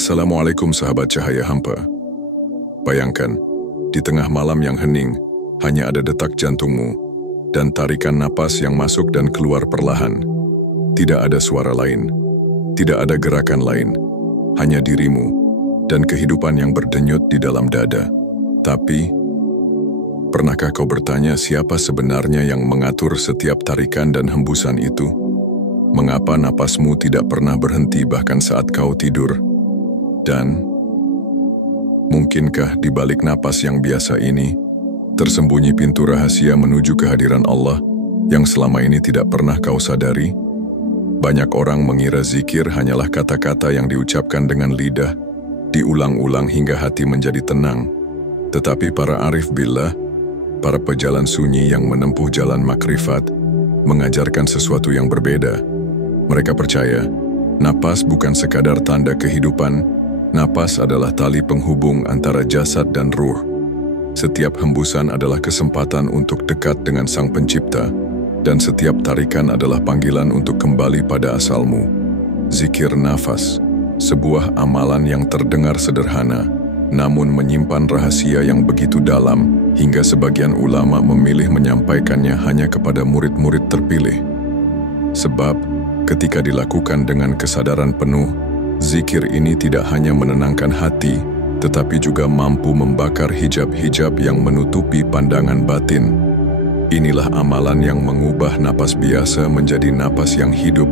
Assalamualaikum sahabat cahaya hampa. Bayangkan, di tengah malam yang hening, hanya ada detak jantungmu dan tarikan napas yang masuk dan keluar perlahan. Tidak ada suara lain, tidak ada gerakan lain, hanya dirimu dan kehidupan yang berdenyut di dalam dada. Tapi, pernahkah kau bertanya siapa sebenarnya yang mengatur setiap tarikan dan hembusan itu? Mengapa napasmu tidak pernah berhenti bahkan saat kau tidur? Dan mungkinkah di balik napas yang biasa ini, tersembunyi pintu rahasia menuju kehadiran Allah yang selama ini tidak pernah kau sadari? Banyak orang mengira zikir hanyalah kata-kata yang diucapkan dengan lidah, diulang-ulang hingga hati menjadi tenang. Tetapi para arif billah, para pejalan sunyi yang menempuh jalan makrifat, mengajarkan sesuatu yang berbeda. Mereka percaya, napas bukan sekadar tanda kehidupan. Napas adalah tali penghubung antara jasad dan ruh. Setiap hembusan adalah kesempatan untuk dekat dengan Sang Pencipta, dan setiap tarikan adalah panggilan untuk kembali pada asalmu. Zikir nafas, sebuah amalan yang terdengar sederhana, namun menyimpan rahasia yang begitu dalam, hingga sebagian ulama memilih menyampaikannya hanya kepada murid-murid terpilih. Sebab, ketika dilakukan dengan kesadaran penuh, zikir ini tidak hanya menenangkan hati, tetapi juga mampu membakar hijab-hijab yang menutupi pandangan batin. Inilah amalan yang mengubah napas biasa menjadi napas yang hidup,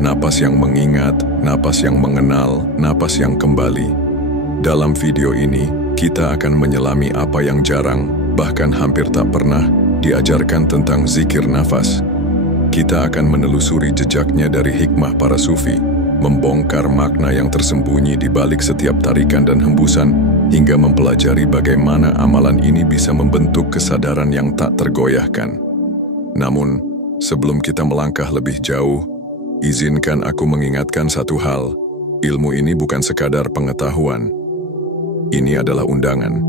napas yang mengingat, napas yang mengenal, napas yang kembali. Dalam video ini, kita akan menyelami apa yang jarang, bahkan hampir tak pernah, diajarkan tentang zikir nafas. Kita akan menelusuri jejaknya dari hikmah para sufi, membongkar makna yang tersembunyi di balik setiap tarikan dan hembusan, hingga mempelajari bagaimana amalan ini bisa membentuk kesadaran yang tak tergoyahkan. Namun, sebelum kita melangkah lebih jauh, izinkan aku mengingatkan satu hal, ilmu ini bukan sekadar pengetahuan. Ini adalah undangan.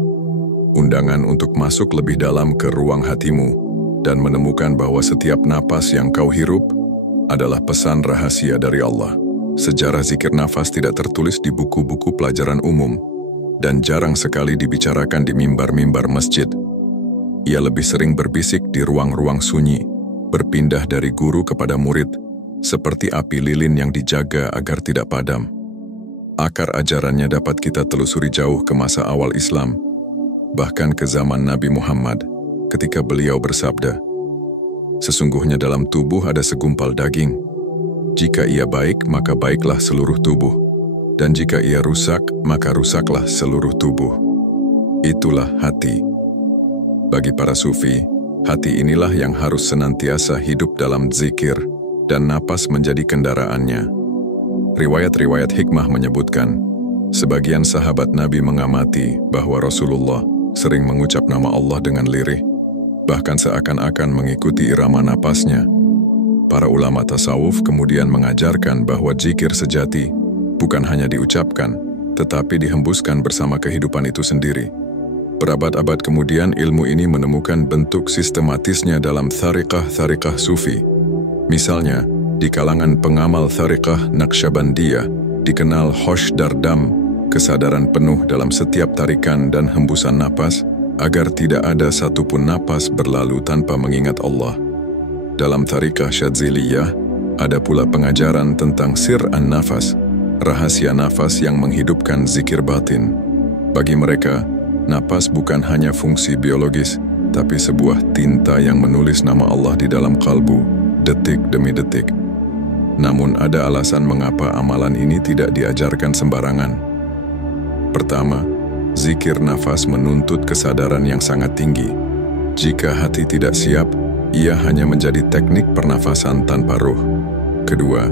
Undangan untuk masuk lebih dalam ke ruang hatimu, dan menemukan bahwa setiap napas yang kau hirup adalah pesan rahasia dari Allah. Sejarah zikir nafas tidak tertulis di buku-buku pelajaran umum, dan jarang sekali dibicarakan di mimbar-mimbar masjid. Ia lebih sering berbisik di ruang-ruang sunyi, berpindah dari guru kepada murid, seperti api lilin yang dijaga agar tidak padam. Akar ajarannya dapat kita telusuri jauh ke masa awal Islam, bahkan ke zaman Nabi Muhammad, ketika beliau bersabda, "Sesungguhnya dalam tubuh ada segumpal daging. Jika ia baik, maka baiklah seluruh tubuh. Dan jika ia rusak, maka rusaklah seluruh tubuh. Itulah hati." Bagi para sufi, hati inilah yang harus senantiasa hidup dalam zikir, dan napas menjadi kendaraannya. Riwayat-riwayat hikmah menyebutkan, sebagian sahabat Nabi mengamati bahwa Rasulullah sering mengucap nama Allah dengan lirih, bahkan seakan-akan mengikuti irama napasnya. Para ulama tasawuf kemudian mengajarkan bahwa zikir sejati bukan hanya diucapkan, tetapi dihembuskan bersama kehidupan itu sendiri. Berabad-abad kemudian ilmu ini menemukan bentuk sistematisnya dalam thariqah-thariqah sufi. Misalnya, di kalangan pengamal thariqah Naqsyabandiyah dikenal hosh dardam, kesadaran penuh dalam setiap tarikan dan hembusan napas, agar tidak ada satupun napas berlalu tanpa mengingat Allah. Dalam Thariqah Syadziliyah, ada pula pengajaran tentang sir an-nafas, rahasia nafas yang menghidupkan zikir batin. Bagi mereka, napas bukan hanya fungsi biologis, tapi sebuah tinta yang menulis nama Allah di dalam kalbu, detik demi detik. Namun ada alasan mengapa amalan ini tidak diajarkan sembarangan. Pertama, zikir nafas menuntut kesadaran yang sangat tinggi. Jika hati tidak siap, ia hanya menjadi teknik pernafasan tanpa ruh. Kedua,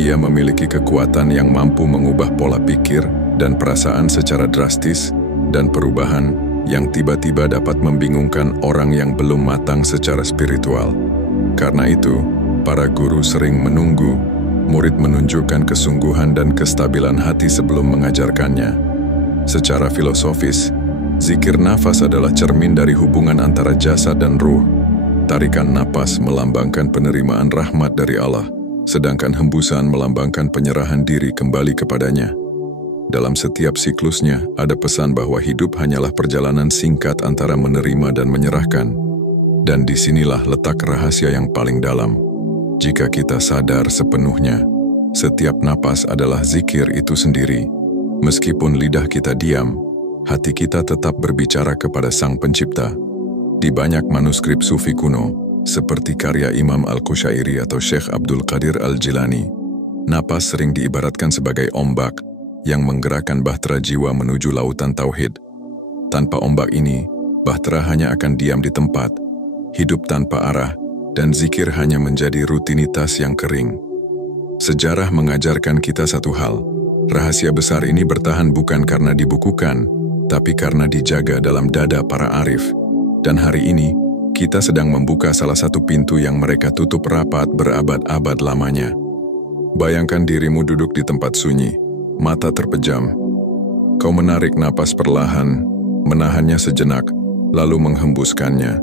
ia memiliki kekuatan yang mampu mengubah pola pikir dan perasaan secara drastis, dan perubahan yang tiba-tiba dapat membingungkan orang yang belum matang secara spiritual. Karena itu, para guru sering menunggu murid menunjukkan kesungguhan dan kestabilan hati sebelum mengajarkannya. Secara filosofis, zikir nafas adalah cermin dari hubungan antara jasad dan ruh. Tarikan napas melambangkan penerimaan rahmat dari Allah, sedangkan hembusan melambangkan penyerahan diri kembali kepadanya. Dalam setiap siklusnya, ada pesan bahwa hidup hanyalah perjalanan singkat antara menerima dan menyerahkan. Dan disinilah letak rahasia yang paling dalam. Jika kita sadar sepenuhnya, setiap napas adalah zikir itu sendiri. Meskipun lidah kita diam, hati kita tetap berbicara kepada Sang Pencipta. Di banyak manuskrip Sufi kuno, seperti karya Imam Al-Qushairi atau Syekh Abdul Qadir Al-Jilani, napas sering diibaratkan sebagai ombak yang menggerakkan bahtera jiwa menuju lautan tauhid. Tanpa ombak ini, bahtera hanya akan diam di tempat, hidup tanpa arah, dan zikir hanya menjadi rutinitas yang kering. Sejarah mengajarkan kita satu hal, rahasia besar ini bertahan bukan karena dibukukan, tapi karena dijaga dalam dada para arif. Dan hari ini, kita sedang membuka salah satu pintu yang mereka tutup rapat berabad-abad lamanya. Bayangkan dirimu duduk di tempat sunyi, mata terpejam. Kau menarik napas perlahan, menahannya sejenak, lalu menghembuskannya.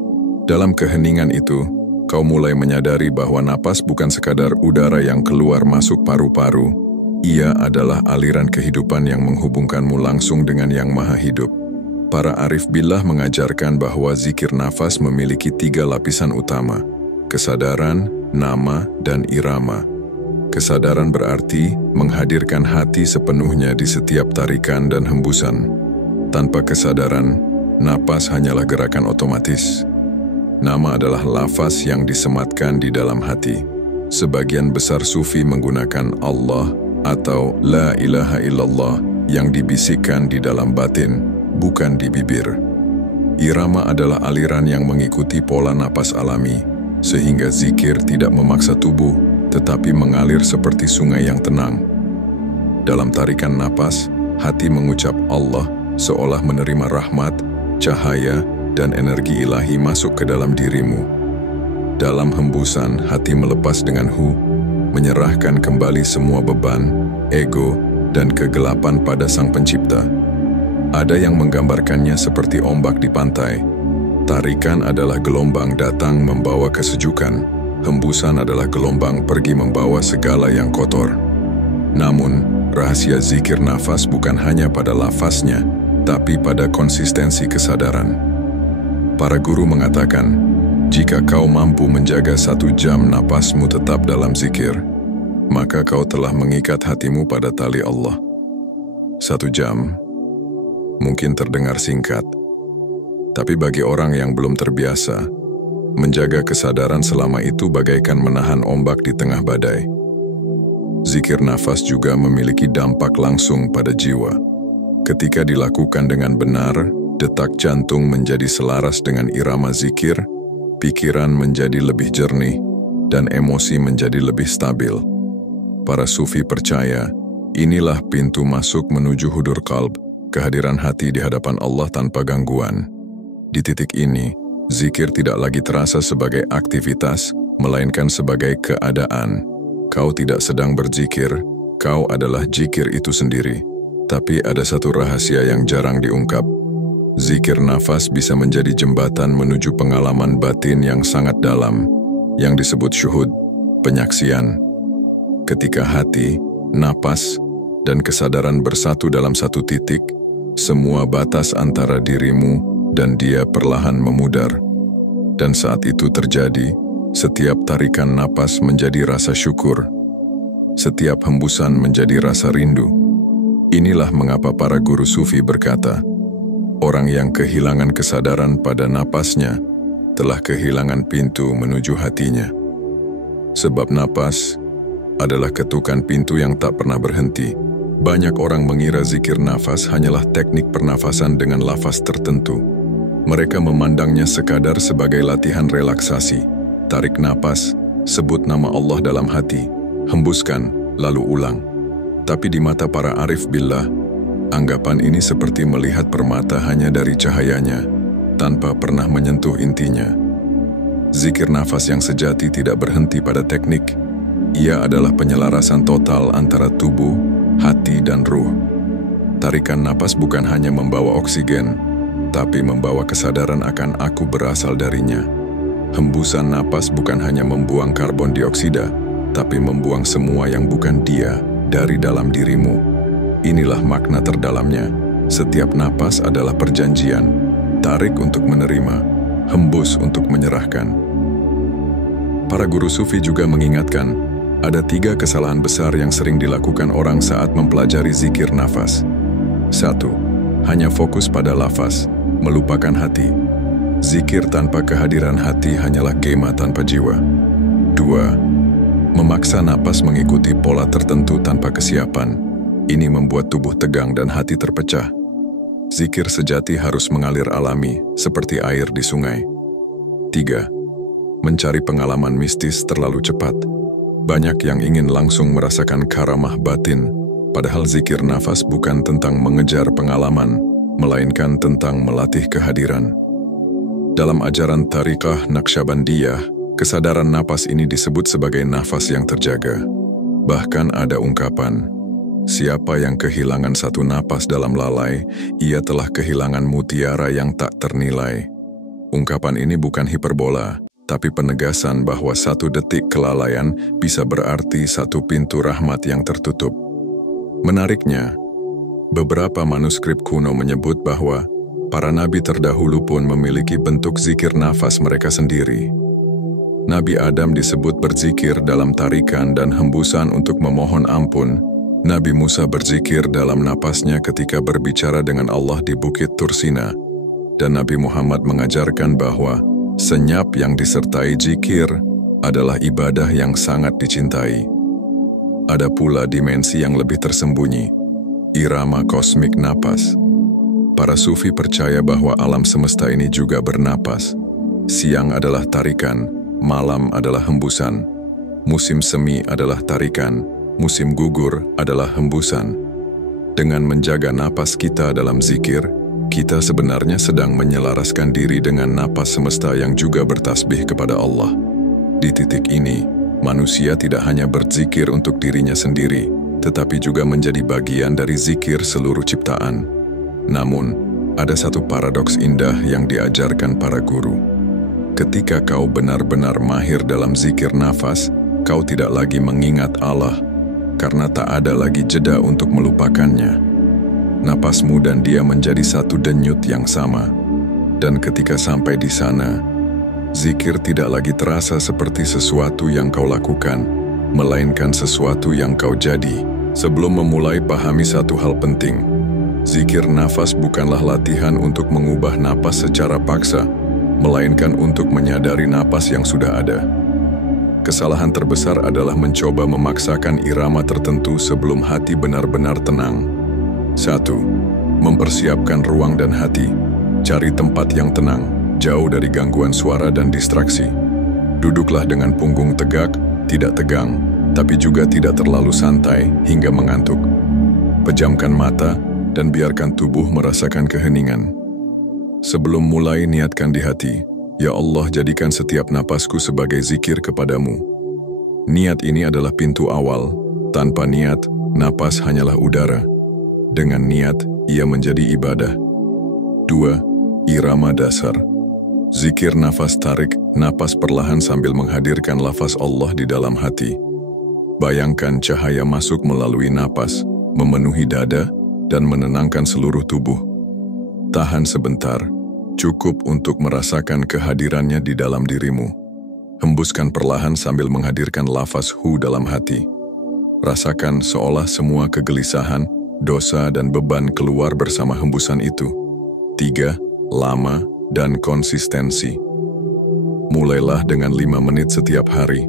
Dalam keheningan itu, kau mulai menyadari bahwa napas bukan sekadar udara yang keluar masuk paru-paru. Ia adalah aliran kehidupan yang menghubungkanmu langsung dengan Yang Maha Hidup. Para arif billah mengajarkan bahwa zikir nafas memiliki 3 lapisan utama: kesadaran, nama, dan irama. Kesadaran berarti menghadirkan hati sepenuhnya di setiap tarikan dan hembusan. Tanpa kesadaran, napas hanyalah gerakan otomatis. Nama adalah lafaz yang disematkan di dalam hati. Sebagian besar sufi menggunakan Allah atau La ilaha illallah yang dibisikkan di dalam batin, bukan di bibir. Irama adalah aliran yang mengikuti pola napas alami, sehingga zikir tidak memaksa tubuh, tetapi mengalir seperti sungai yang tenang. Dalam tarikan napas, hati mengucap Allah seolah menerima rahmat, cahaya, dan energi ilahi masuk ke dalam dirimu. Dalam hembusan, hati melepas dengan menyerahkan kembali semua beban, ego, dan kegelapan pada Sang Pencipta. Ada yang menggambarkannya seperti ombak di pantai. Tarikan adalah gelombang datang membawa kesejukan. Hembusan adalah gelombang pergi membawa segala yang kotor. Namun, rahasia zikir nafas bukan hanya pada lafaznya, tapi pada konsistensi kesadaran. Para guru mengatakan, jika kau mampu menjaga 1 jam napasmu tetap dalam zikir, maka kau telah mengikat hatimu pada tali Allah. 1 jam mungkin terdengar singkat, tapi bagi orang yang belum terbiasa, menjaga kesadaran selama itu bagaikan menahan ombak di tengah badai. Zikir nafas juga memiliki dampak langsung pada jiwa. Ketika dilakukan dengan benar, detak jantung menjadi selaras dengan irama zikir, pikiran menjadi lebih jernih, dan emosi menjadi lebih stabil. Para sufi percaya, inilah pintu masuk menuju hudur qalb, kehadiran hati di hadapan Allah tanpa gangguan. Di titik ini, zikir tidak lagi terasa sebagai aktivitas, melainkan sebagai keadaan. Kau tidak sedang berzikir, kau adalah zikir itu sendiri. Tapi ada satu rahasia yang jarang diungkap. Zikir nafas bisa menjadi jembatan menuju pengalaman batin yang sangat dalam, yang disebut syuhud, penyaksian. Ketika hati, napas, dan kesadaran bersatu dalam satu titik, semua batas antara dirimu dan Dia perlahan memudar. Dan saat itu terjadi, setiap tarikan napas menjadi rasa syukur. Setiap hembusan menjadi rasa rindu. Inilah mengapa para guru sufi berkata, orang yang kehilangan kesadaran pada napasnya telah kehilangan pintu menuju hatinya. Sebab napas adalah ketukan pintu yang tak pernah berhenti. Banyak orang mengira zikir nafas hanyalah teknik pernafasan dengan lafaz tertentu. Mereka memandangnya sekadar sebagai latihan relaksasi. Tarik napas, sebut nama Allah dalam hati, hembuskan, lalu ulang. Tapi di mata para arif billah, anggapan ini seperti melihat permata hanya dari cahayanya, tanpa pernah menyentuh intinya. Zikir nafas yang sejati tidak berhenti pada teknik. Ia adalah penyelarasan total antara tubuh, hati, dan ruh. Tarikan napas bukan hanya membawa oksigen, tapi membawa kesadaran akan aku berasal darinya. Hembusan napas bukan hanya membuang karbon dioksida, tapi membuang semua yang bukan dia dari dalam dirimu. Inilah makna terdalamnya. Setiap napas adalah perjanjian, tarik untuk menerima, hembus untuk menyerahkan. Para guru sufi juga mengingatkan, ada 3 kesalahan besar yang sering dilakukan orang saat mempelajari zikir nafas. 1. Hanya fokus pada lafaz, melupakan hati. Zikir tanpa kehadiran hati hanyalah gema tanpa jiwa. 2. Memaksa napas mengikuti pola tertentu tanpa kesiapan. Ini membuat tubuh tegang dan hati terpecah. Zikir sejati harus mengalir alami, seperti air di sungai. 3. Mencari pengalaman mistis terlalu cepat. Banyak yang ingin langsung merasakan karamah batin, padahal zikir nafas bukan tentang mengejar pengalaman, melainkan tentang melatih kehadiran. Dalam ajaran Tariqah Naqsyabandiyah, kesadaran napas ini disebut sebagai nafas yang terjaga. Bahkan ada ungkapan, siapa yang kehilangan satu napas dalam lalai, ia telah kehilangan mutiara yang tak ternilai. Ungkapan ini bukan hiperbola, tapi penegasan bahwa 1 detik kelalaian bisa berarti 1 pintu rahmat yang tertutup. Menariknya, beberapa manuskrip kuno menyebut bahwa para nabi terdahulu pun memiliki bentuk zikir nafas mereka sendiri. Nabi Adam disebut berzikir dalam tarikan dan hembusan untuk memohon ampun. Nabi Musa berzikir dalam napasnya ketika berbicara dengan Allah di Bukit Tursina, dan Nabi Muhammad mengajarkan bahwa senyap yang disertai zikir adalah ibadah yang sangat dicintai. Ada pula dimensi yang lebih tersembunyi, irama kosmik napas. Para sufi percaya bahwa alam semesta ini juga bernapas. Siang adalah tarikan, malam adalah hembusan. Musim semi adalah tarikan, musim gugur adalah hembusan. Dengan menjaga napas kita dalam zikir, kita sebenarnya sedang menyelaraskan diri dengan napas semesta yang juga bertasbih kepada Allah. Di titik ini, manusia tidak hanya berzikir untuk dirinya sendiri, tetapi juga menjadi bagian dari zikir seluruh ciptaan. Namun, ada satu paradoks indah yang diajarkan para guru. Ketika kau benar-benar mahir dalam zikir nafas, kau tidak lagi mengingat Allah, karena tak ada lagi jeda untuk melupakannya. Napasmu dan dia menjadi satu denyut yang sama. Dan ketika sampai di sana, zikir tidak lagi terasa seperti sesuatu yang kau lakukan, melainkan sesuatu yang kau jadi. Sebelum memulai, pahami satu hal penting. Zikir nafas bukanlah latihan untuk mengubah napas secara paksa, melainkan untuk menyadari napas yang sudah ada. Kesalahan terbesar adalah mencoba memaksakan irama tertentu sebelum hati benar-benar tenang. 1. Mempersiapkan ruang dan hati. Cari tempat yang tenang, jauh dari gangguan suara dan distraksi. Duduklah dengan punggung tegak, tidak tegang, tapi juga tidak terlalu santai hingga mengantuk. Pejamkan mata dan biarkan tubuh merasakan keheningan. Sebelum mulai, niatkan di hati, ya Allah, jadikan setiap napasku sebagai zikir kepadamu. Niat ini adalah pintu awal. Tanpa niat, napas hanyalah udara. Dengan niat, ia menjadi ibadah. 2. Irama dasar. Zikir nafas tarik, napas perlahan sambil menghadirkan lafaz Allah di dalam hati. Bayangkan cahaya masuk melalui napas, memenuhi dada, dan menenangkan seluruh tubuh. Tahan sebentar. Cukup untuk merasakan kehadirannya di dalam dirimu. Hembuskan perlahan sambil menghadirkan lafaz hu dalam hati. Rasakan seolah semua kegelisahan, dosa dan beban keluar bersama hembusan itu. 3. Lama dan konsistensi. Mulailah dengan 5 menit setiap hari.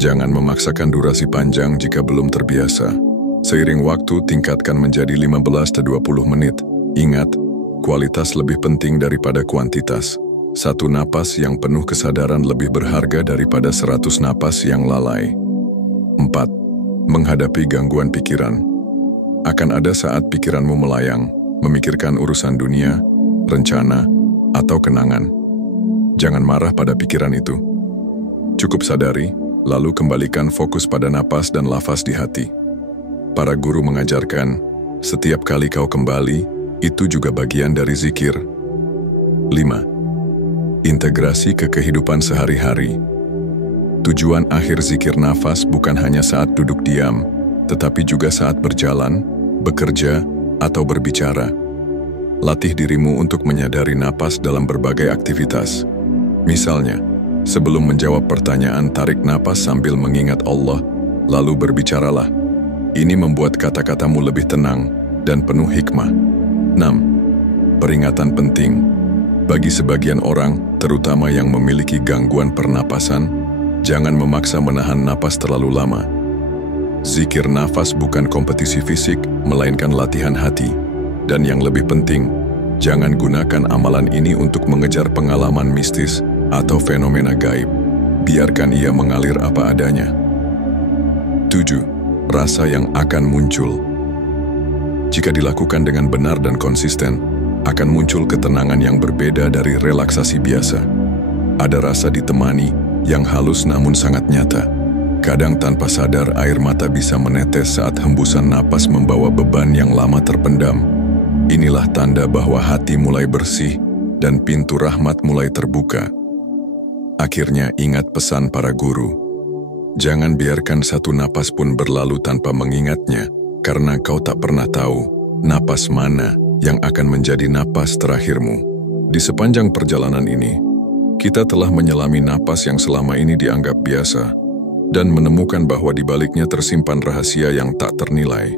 Jangan memaksakan durasi panjang jika belum terbiasa. Seiring waktu, tingkatkan menjadi 15-20 menit. Ingat, kualitas lebih penting daripada kuantitas. 1 napas yang penuh kesadaran lebih berharga daripada 100 napas yang lalai. 4. Menghadapi gangguan pikiran. Akan ada saat pikiranmu melayang, memikirkan urusan dunia, rencana, atau kenangan. Jangan marah pada pikiran itu. Cukup sadari, lalu kembalikan fokus pada napas dan lafaz di hati. Para guru mengajarkan, setiap kali kau kembali, itu juga bagian dari zikir. 5. Integrasi ke kehidupan sehari-hari. Tujuan akhir zikir nafas bukan hanya saat duduk diam, tetapi juga saat berjalan, bekerja, atau berbicara. Latih dirimu untuk menyadari napas dalam berbagai aktivitas. Misalnya, sebelum menjawab pertanyaan, tarik napas sambil mengingat Allah, lalu berbicaralah. Ini membuat kata-katamu lebih tenang dan penuh hikmah. 6. Peringatan penting. Bagi sebagian orang, terutama yang memiliki gangguan pernapasan, jangan memaksa menahan napas terlalu lama. Zikir nafas bukan kompetisi fisik, melainkan latihan hati. Dan yang lebih penting, jangan gunakan amalan ini untuk mengejar pengalaman mistis atau fenomena gaib. Biarkan ia mengalir apa adanya. 7. Rasa yang akan muncul. Jika dilakukan dengan benar dan konsisten, akan muncul ketenangan yang berbeda dari relaksasi biasa. Ada rasa ditemani yang halus namun sangat nyata. Kadang tanpa sadar air mata bisa menetes saat hembusan napas membawa beban yang lama terpendam. Inilah tanda bahwa hati mulai bersih dan pintu rahmat mulai terbuka. Akhirnya ingat pesan para guru. Jangan biarkan satu napas pun berlalu tanpa mengingatnya, karena kau tak pernah tahu napas mana yang akan menjadi napas terakhirmu. Di sepanjang perjalanan ini, kita telah menyelami napas yang selama ini dianggap biasa, dan menemukan bahwa di baliknya tersimpan rahasia yang tak ternilai.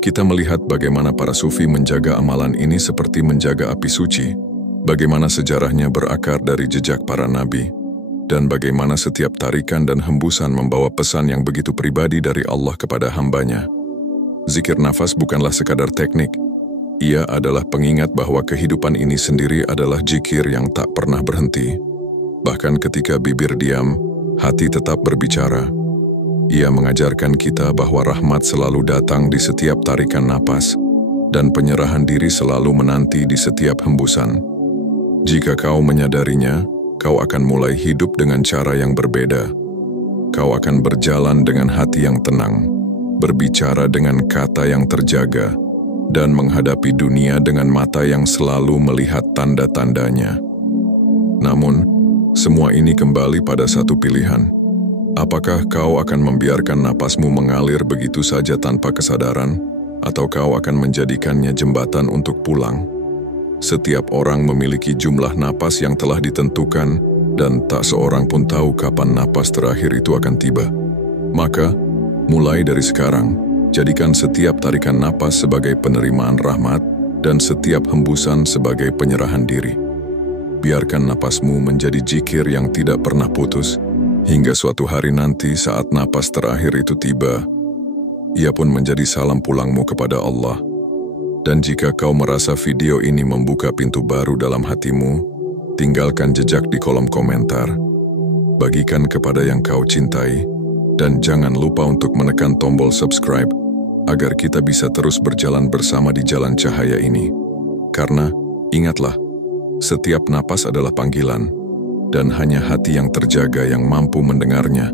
Kita melihat bagaimana para sufi menjaga amalan ini seperti menjaga api suci, bagaimana sejarahnya berakar dari jejak para nabi, dan bagaimana setiap tarikan dan hembusan membawa pesan yang begitu pribadi dari Allah kepada hambanya. Zikir nafas bukanlah sekadar teknik, ia adalah pengingat bahwa kehidupan ini sendiri adalah zikir yang tak pernah berhenti. Bahkan ketika bibir diam, hati tetap berbicara. Ia mengajarkan kita bahwa rahmat selalu datang di setiap tarikan napas, dan penyerahan diri selalu menanti di setiap hembusan. Jika kau menyadarinya, kau akan mulai hidup dengan cara yang berbeda. Kau akan berjalan dengan hati yang tenang, berbicara dengan kata yang terjaga, dan menghadapi dunia dengan mata yang selalu melihat tanda-tandanya. Namun, semua ini kembali pada satu pilihan. Apakah kau akan membiarkan napasmu mengalir begitu saja tanpa kesadaran, atau kau akan menjadikannya jembatan untuk pulang? Setiap orang memiliki jumlah napas yang telah ditentukan, dan tak seorang pun tahu kapan napas terakhir itu akan tiba. Maka, mulai dari sekarang, jadikan setiap tarikan napas sebagai penerimaan rahmat, dan setiap hembusan sebagai penyerahan diri. Biarkan napasmu menjadi zikir yang tidak pernah putus, hingga suatu hari nanti saat napas terakhir itu tiba, ia pun menjadi salam pulangmu kepada Allah. Dan jika kau merasa video ini membuka pintu baru dalam hatimu, tinggalkan jejak di kolom komentar. Bagikan kepada yang kau cintai, dan jangan lupa untuk menekan tombol subscribe, agar kita bisa terus berjalan bersama di jalan cahaya ini. Karena, ingatlah, setiap napas adalah panggilan, dan hanya hati yang terjaga yang mampu mendengarnya.